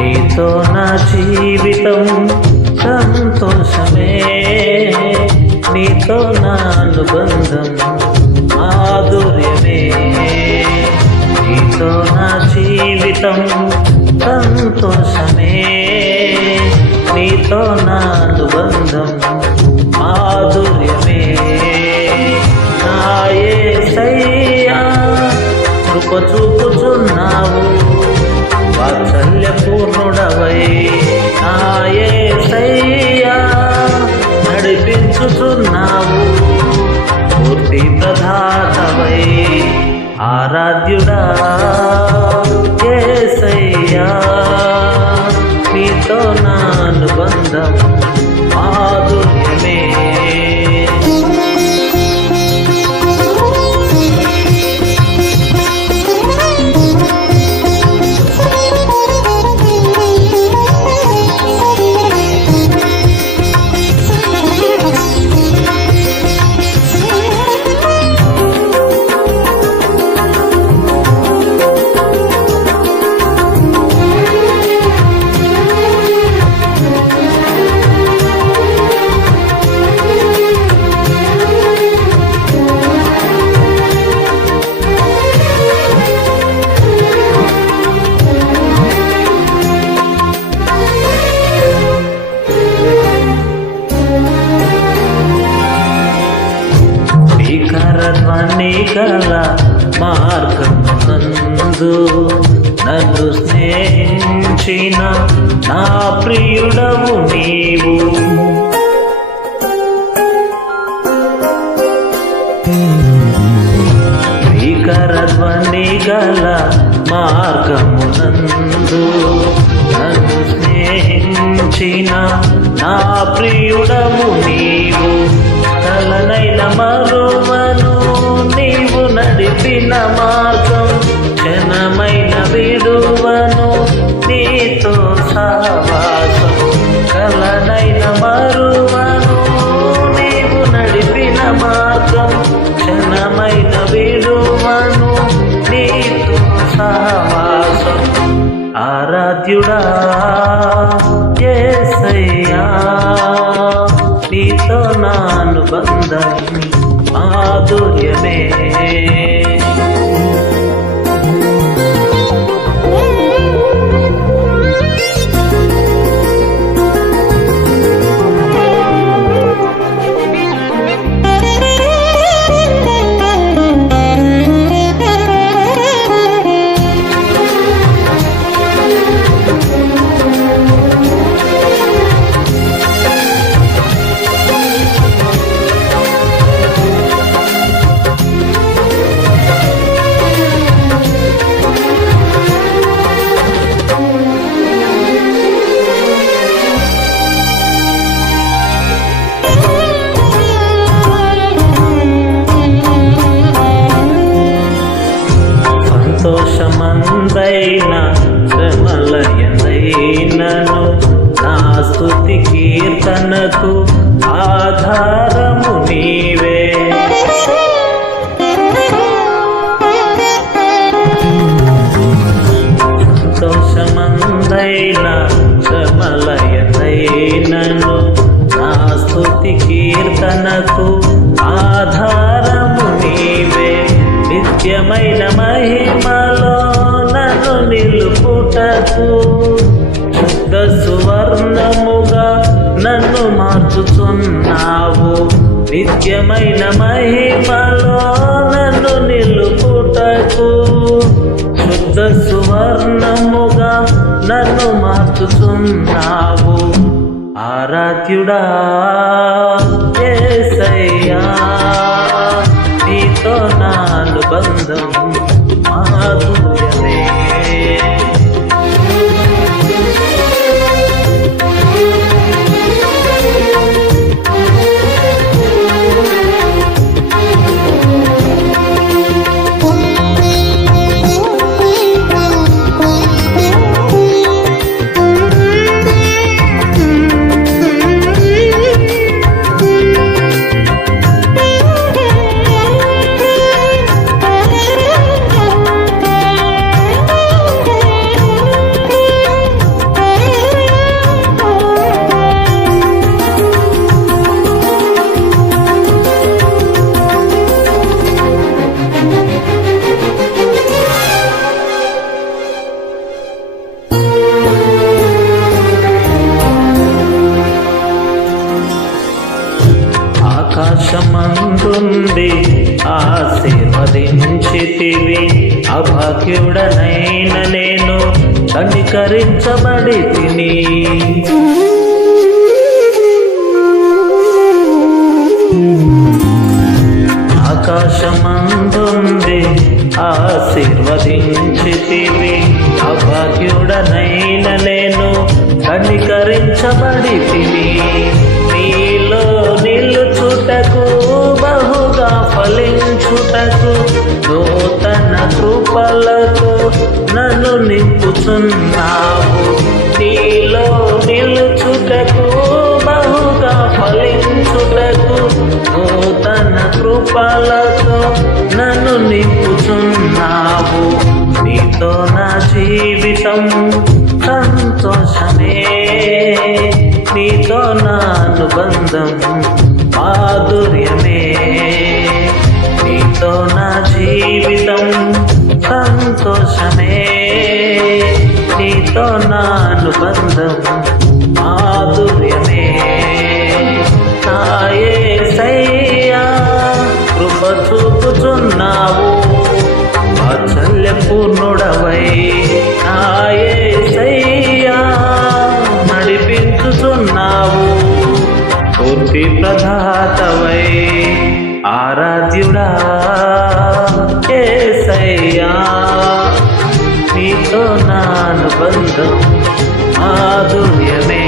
నీతో నా జీవితం సంతోషమే, నీతో నా అనుబంధం మాధుర్యమే. నీతో నా జీవితం సంతోషమే, నీతో నా అనుబంధం మాధుర్యమే. నా యేసయ్యా కృప చూపుచున్నావు, వాత్సల్యపూర్ణుడవై నా యేసయ్యా నడిపించుచున్నావు, పూర్తి ప్రధానవై ఆరాధ్యుడా యేసయ్యా. నీతో నా అనుబంధం మాధుర్యమే. ధ్వని గల మార్గమునందు నన్ను స్నేహించిన నా ప్రియుడవు నీవు. భీకర ధ్వని గల మార్గమునందు నన్ను స్నేహించిన నా ప్రియుడవు నీవు. తలనైన మరువను నీవు నడిపిన మార్గం, క్షణమైన విడువను నీతో సహవాసం. కలనైన మరువను నీవు నడిపిన మార్గం, క్షణమైన విడువను నీతో సహవాసం. ఆరాధ్యుడా యేసయ్యా, నీతో నా అనుబంధం మాధుర్యమే. సంతోషమందైన శ్రమలయనైనను నా స్తుతి కీర్తనకు ఆధారము నీవే. సంతోషమందైన శ్రమలయనైనను నా స్తుతి కీర్తనకు ఆధారము నీవే. నిత్యమైన మహిమలో నన్ను నిలుపుటకు శుద్ధ సువర్ణముగా నన్ను మార్చుచున్నావు. నిత్యమైన మహిమలో నన్ను నిలుపుటకు శుద్ధ సువర్ణముగా నన్ను మార్చుచున్నావు. ఆరాధ్యుడా యేసయ్యా, నీతో నా అనుబంధం మాధుర్యమే. ఆకాశమందుంది ఆశీర్వదించితివి, అభాగ్యుడనైన నేను కనికరించబడి తిని. ఆకాశమందుంది ఆశీర్వదించితివి, అభాగ్యుడనైన నేను కనికరించబడి తిని. నీలో నిలుచుటకు బహుగా ఫలించుటకు నూతన కృపలతో నన్ను నింపుచున్నావు. నీలో నిలుచుటకు బహుగా ఫలించుటకు నూతన కృపలతో నన్ను నింపుచున్నావు. నీతో నా జీవితం సంతోషమే, నీతో నా అనుబంధం మాధుర్యమే. నీతో నా జీవితం సంతోషమే, నీతో నా అనుబంధం మాధుర్యమే. నా యేసయ్యా కృప చూపుచున్నావు, వాత్సల్య పూర్ణుడవై. నా యేసయ్యా నడిపించుచున్నావు, పూర్తి ప్రదాతవై. ఆరాధ్యుడా యేసయ్యా, నీతో నా అనుబంధం మాధుర్యమే.